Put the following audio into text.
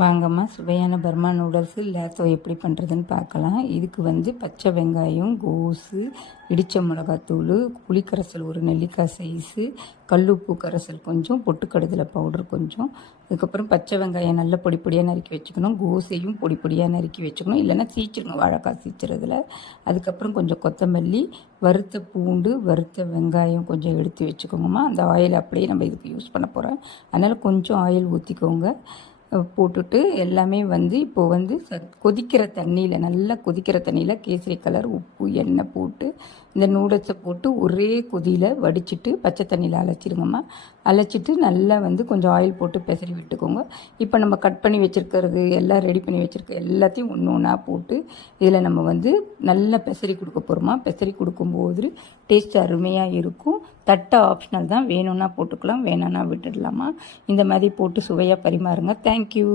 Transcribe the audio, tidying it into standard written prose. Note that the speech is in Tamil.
வாங்கம்மா சுவையான பர்மா நூடுல்ஸு லேத்தோ எப்படி பண்ணுறதுன்னு பார்க்கலாம். இதுக்கு வந்து பச்சை வெங்காயம், கோஸு, இடித்த மிளகாத்தூள், புளிக்கரைசல் ஒரு நெல்லிக்காய் சைஸு, கல்லுப்பு கரைசல் கொஞ்சம், பொட்டுக்கடுதலை பவுடர் கொஞ்சம், அதுக்கப்புறம் பச்சை வெங்காயம் நல்ல பொடி பொடியாக நறுக்கி வச்சுக்கணும். கோஸையும் பொடி பொடியாக நறுக்கி வச்சுக்கணும், இல்லைன்னா சீச்சிருங்க வாழைக்காய் சீச்சுறதுல. அதுக்கப்புறம் கொஞ்சம் கொத்தமல்லி, வறுத்த பூண்டு, வறுத்த வெங்காயம் கொஞ்சம் எடுத்து வச்சுக்கோங்கம்மா. அந்த ஆயில் அப்படியே நம்ம இதுக்கு யூஸ் பண்ண போகிறோம், அதனால் கொஞ்சம் ஆயில் ஊற்றிக்கோங்க. போட்டுட்டு எல்லாமே வந்து இப்போது வந்து கொதிக்கிற தண்ணியில், நல்லா கொதிக்கிற தண்ணியில் கேசரி கலர், உப்பு, எண்ணெய் போட்டு இந்த நூடுல்ஸை போட்டு ஒரே கொதியில் வடிச்சிட்டு பச்சை தண்ணியில் அலச்சிடுங்கம்மா. அலச்சிட்டு நல்லா வந்து கொஞ்சம் ஆயில் போட்டு பெசரி விட்டுக்கோங்க. இப்போ நம்ம கட் பண்ணி வச்சுருக்கிறது எல்லாம் ரெடி பண்ணி வச்சுருக்க எல்லாத்தையும் ஒன்று ஒன்றா போட்டு இதில் நம்ம வந்து நல்லா பெசரி கொடுக்க போகிறோமா. பெசரி கொடுக்கும்போது டேஸ்ட் அருமையாக இருக்கும். தட்டை ஆப்ஷனல் தான், வேணும்னா போட்டுக்கலாம், வேணான்னா விட்டுடலாமா. இந்த மாதிரி போட்டு சுவையாக பரிமாறுங்க. தேங்க்யூ.